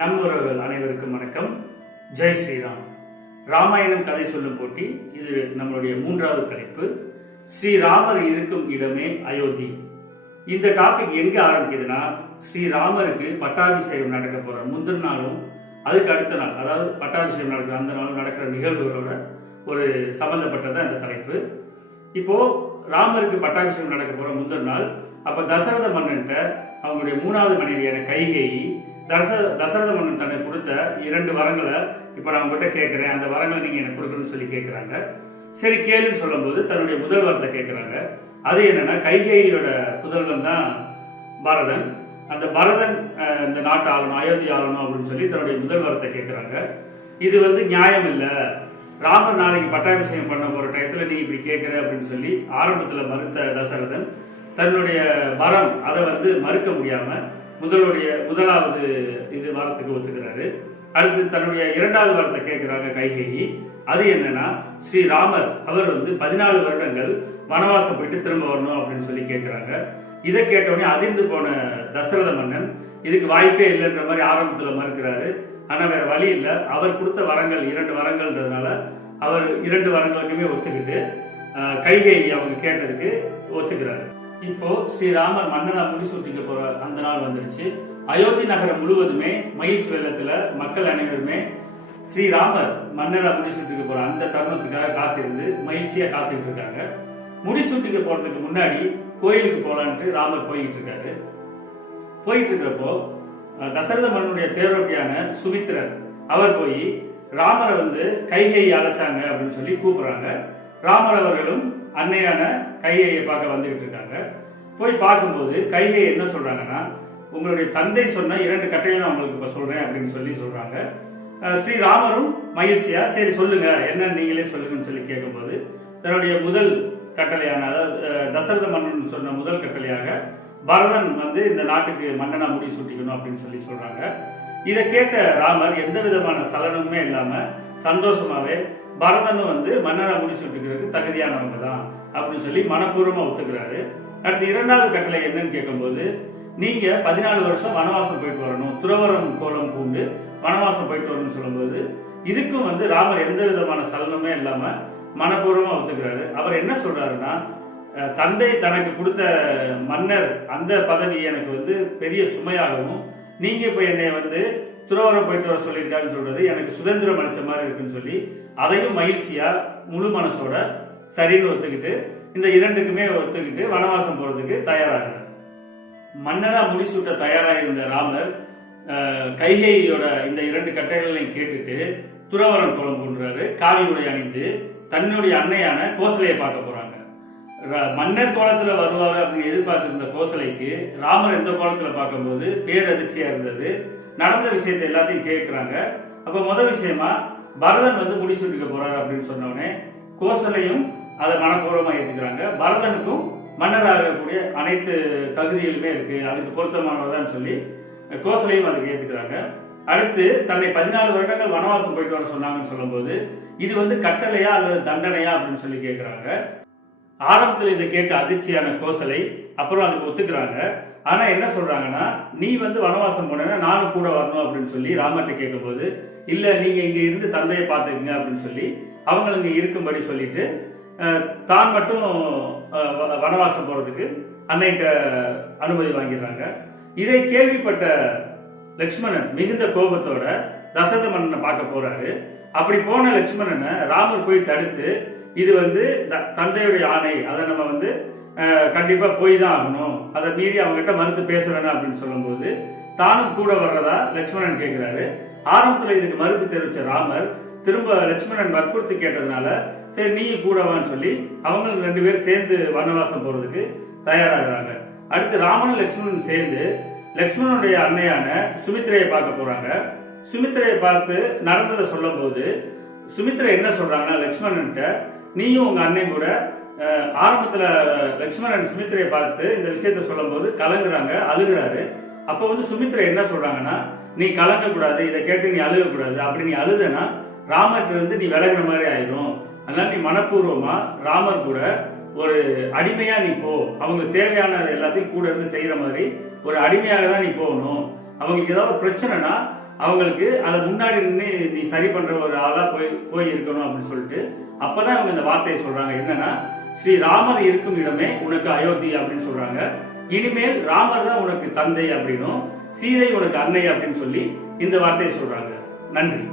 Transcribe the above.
நண்பர்கள் அனைவருக்கும் வணக்கம். ஜெய் ஸ்ரீராம். ராமாயணம் கதை சொல்லும் போட்டி. இது நம்மளுடைய மூன்றாவது தலைப்பு. ஸ்ரீராமர் இருக்கும் இடமே அயோத்தி. இந்த டாபிக் எங்க ஆரம்பிக்குதுன்னா, ஸ்ரீராமருக்கு பட்டாபிஷேகம் நடக்க போற முந்தின நாளும் அதுக்கு அடுத்த நாள், அதாவது பட்டாபிஷேகம் நடக்கிற அந்த நாளும் நடக்கிற நிகழ்வுகளோட ஒரு சம்பந்தப்பட்டது அந்த தலைப்பு. இப்போ ராமருக்கு பட்டாபிஷேகம் நடக்க போற முந்தின நாள், அப்ப தசரத மன்னன்ட்ட அவங்களுடைய மூணாவது மனைவியான கைகேயி தசரத மன்னன் தன்னை கொடுத்த 2 வரங்களை இப்போ நான் உங்ககிட்ட கேட்குறேன், அந்த வரங்களை நீங்கள் எனக்கு கொடுக்கணும்னு சொல்லி கேட்குறாங்க. சரி கேளுன்னு சொல்லும்போது தன்னுடைய முதல் வரத்தை கேட்குறாங்க. அது என்னன்னா, கைகேயியோட புதல்வன் தான் பரதன். அந்த பரதன் இந்த நாட்டை ஆகணும், அயோத்தி ஆகணும் அப்படின்னு சொல்லி தன்னுடைய முதல் வரத்தை கேட்குறாங்க. இது நியாயம் இல்லை, ராமர் நாளைக்கு பட்டாபிஷேகம் பண்ண போகிற டயத்தில் நீ இப்படி கேட்குற அப்படின்னு சொல்லி ஆரம்பத்தில் மறுத்த தசரதன் தன்னுடைய வரம் அதை மறுக்க முடியாமல் முதலாவது வரத்துக்கு ஒத்துக்கிறாரு. அடுத்து தன்னுடைய 2வது வரத்தை கேட்கிறாங்க கைகேயி. அது என்னன்னா, ஸ்ரீராமர் அவர் 14 வருடங்கள் வனவாசம் போயிட்டு திரும்ப வரணும் அப்படின்னு சொல்லி கேட்கிறாங்க. இதை கேட்டவுடனே அதிர்ந்து போன தசரத மன்னன் இதுக்கு வாய்ப்பே இல்லைன்ற மாதிரி ஆரம்பத்தில் மறுக்கிறாரு. ஆனால் வேற வழி இல்லை, அவர் கொடுத்த வரங்கள் 2 வரங்கள்ன்றதுனால அவர் 2 வரங்களுக்குமே ஒத்துக்கிட்டு கைகேயி அவங்க கேட்டதுக்கு ஒத்துக்கிறாரு. இப்போ ஸ்ரீராமர் மன்னனா முடிசூட்டிக்க போற அந்த நாள் வந்துருச்சு. அயோத்தி நகரம் முழுவதுமே மகிழ்ச்சி வெள்ளத்துல மக்கள் அனைவருமே ஸ்ரீராமர் மன்னனா முடிசூட்டிக்க போற அந்த தருணத்துக்காக காத்திருந்து மகிழ்ச்சியா காத்துக்கிட்டு இருக்காங்க. முடிசூட்டிக்க போறதுக்கு முன்னாடி கோயிலுக்கு போலான்ட்டு ராமர் போயிட்டு இருக்காரு. போயிட்டு இருக்கிறப்போ தசரத மன்னனுடைய தேரோட்டியான சுமித்திரர் அவர் போய் ராமரை கைகேயி அழைச்சாங்க அப்படின்னு சொல்லி கூப்பிடுறாங்க. ராமர் அவர்களும் அன்னையான கைகேயை பார்க்க வந்துகிட்டு இருக்காங்க. போய் பார்க்கும்போது கைகேயி என்ன சொல்றாங்கன்னா, உங்களுடைய தந்தை சொன்ன 2 கட்டளையை நான் உங்களுக்கு இப்ப சொல்றேன் அப்படின்னு சொல்லி சொல்றாங்க. ஸ்ரீராமரும் மகிழ்ச்சியா சரி சொல்லுங்க, என்ன நீங்களே சொல்லுங்கன்னு சொல்லி கேட்கும்போது தன்னுடைய முதல் கட்டளையான, அதாவது தசரத மன்னன் சொன்ன முதல் கட்டளையாக பரதன் இந்த நாட்டுக்கு மன்னனா முடிசூட்டிக்கணும் அப்படின்னு சொல்லி சொல்றாங்க. இதை கேட்ட ராமர் எந்த விதமான சலனமுமே இல்லாம சந்தோஷமாவே பரதனும் மன்னரா முடிசூட்டிக்கிறதுக்கு தகுதியானவங்க தான் அப்படின்னு சொல்லி மனப்பூர்வமா ஒத்துக்கிறாரு. அடுத்து 2வது கட்டளை என்னன்னு கேட்கும்போது, நீங்க 14 வருஷம் வனவாசம் போயிட்டு வரணும், துறவரம் கோலம் பூண்டு வனவாசம் போயிட்டு வரணும்னு சொல்லும்போது இதுக்கும் ராமர் எந்த விதமான சலனமே இல்லாம மனப்பூர்வமா ஒத்துக்கிறாரு. அவர் என்ன சொல்றாருன்னா, தந்தை தனக்கு கொடுத்த மன்னர் அந்த பதவி எனக்கு பெரிய சுமையாகவும், நீங்க இப்ப என்னை துறவரம் போயிட்டு வர சொல்லியிருக்காருன்னு சொல்றது எனக்கு சுதந்திரம் அளிச்ச மாதிரி இருக்குன்னு சொல்லி அதையும் மகிழ்ச்சியா முழு மனசோட சரின்னு ஒத்துக்கிட்டு இந்த 2க்குமே ஒத்துக்கிட்டு வனவாசம் போறதுக்கு தயாராகிறார். மன்னரா முடிசூட்ட தயாராக இருந்த ராமர் கைகேயியோட இந்த 2 கட்டளைகளையும் கேட்டுட்டு துறவரம் கோலம் பூண்டுறாரு. காவி உடை அணிந்து தன்னுடைய அன்னையான கோசலையை பார்க்க போறாங்க. மன்னர் கோலத்துல வருவாரு அப்படின்னு எதிர்பார்த்திருந்த கோசலைக்கு ராமர் எந்த கோலத்துல பார்க்கும்போது பேரதிர்ச்சியா இருந்தது. நடந்த விஷயத்தை எல்லாத்தையும் கேட்கிறாங்க. அப்ப முதல் விஷயமா பரதன் முடிசூட்டிக்க போறாரு அப்படின்னு சொன்னோடனே கோசலையும் அதை மனப்பூர்வமா ஏத்துக்கிறாங்க. பரதனுக்கும் மன்னராக இருக்கக்கூடிய அனைத்து தகுதிகளுமே இருக்கு, அதுக்கு பொருத்தமானதான் சொல்லி கோசலையும் அதுக்கு ஏத்துக்கிறாங்க. அடுத்து தன்னை 14 வருடங்கள் வனவாசம் போயிட்டு வர சொன்னாங்கன்னு சொல்லும்போது இது கட்டளையா அல்லது தண்டனையா அப்படின்னு சொல்லி கேட்கிறாங்க. ஆரம்பத்தில் இதை கேட்டு அதிர்ச்சியான கோசலை அப்புறம் அதுக்கு ஒத்துக்கிறாங்க. ஆனா என்ன சொல்றாங்கன்னா, நீ வனவாசம் போனா நானும் கூட வரணும் அப்படின்னு சொல்லி ராமர்கிட்ட கேட்கும்போது, இல்ல நீங்க இங்க இருந்து தந்தையை பார்த்துக்குங்க அப்படின்னு சொல்லி அவங்க இங்க இருக்கும்படி சொல்லிட்டு தான் மட்டும் வனவாசம் போறதுக்கு அன்னைகிட்ட அனுமதி வாங்கிடுறாங்க. இதை கேள்விப்பட்ட லட்சுமணன் மிகுந்த கோபத்தோட தசரத மன்னனை பார்க்க போறாரு. அப்படி போன லட்சுமணனை ராமர் போய் தடுத்து, இது தந்தையுடைய ஆணை, அதை நம்ம கண்டிப்பா போய் தான் ஆகணும், அதை மீறி அவங்ககிட்ட மறுத்து பேச வேணாம் அப்படின்னு சொல்லும்போது தானும் கூட வர்றதா லட்சுமணன் கேட்கிறாரு. ஆரம்பத்துல இதுக்கு மறுப்பு தெரிவிச்ச ராமர் திரும்ப லட்சுமணன் வற்புறுத்தி கேட்டதுனால சரி நீ கூடவான்னு சொல்லி அவங்க 2 பேரும் சேர்ந்து வனவாசம் போறதுக்கு தயாராகிறாங்க. அடுத்து ராமனும் லட்சுமணன் சேர்ந்து லட்சுமணனுடைய அன்னையான சுமித்திரையை பார்க்க போறாங்க. சுமித்திரையை பார்த்து நடந்ததை சொல்லும் போது சுமித்திரை என்ன சொல்றாங்கன்னா, லட்சுமணன்ட்ட நீயும் உங்க அண்ணன் கூட ஆரம்பத்துல லட்சுமணன் சுமித்திரையை பார்த்து இந்த விஷயத்த சொல்லும் போது கலங்குறாங்க, அழுகுறாரு. அப்ப சுமித்திரை என்ன சொல்றாங்கன்னா, நீ கலங்க கூடாது, இதை கேட்டு நீ அழுக கூடாது, அப்படி நீ அழுதனா ராமர்கிட்ட நீ விலகின மாதிரி ஆயிரும், அதனால நீ மனப்பூர்வமா ராமர் கூட ஒரு அடிமையா நீ போ, அவங்க தேவையான எல்லாத்தையும் கூட இருந்து செய்யற மாதிரி ஒரு அடிமையாக தான் நீ போகணும், அவங்களுக்கு ஏதாவது ஒரு பிரச்சனைனா அவங்களுக்கு அதை முன்னாடி நின்று நீ சரி பண்ற ஒரு ஆளா போய் இருக்கணும் அப்படின்னு சொல்லிட்டு அப்பதான் அவங்க இந்த வார்த்தையை சொல்றாங்க. என்னன்னா, ஸ்ரீ ராமர் இருக்கும் இடமே உனக்கு அயோத்தி அப்படின்னு சொல்றாங்க. இனிமேல் ராமர் தான் உனக்கு தந்தை அப்படின்னும், சீதை உனக்கு அன்னை அப்படின்னு சொல்லி இந்த வார்த்தையை சொல்றாங்க. நன்றி.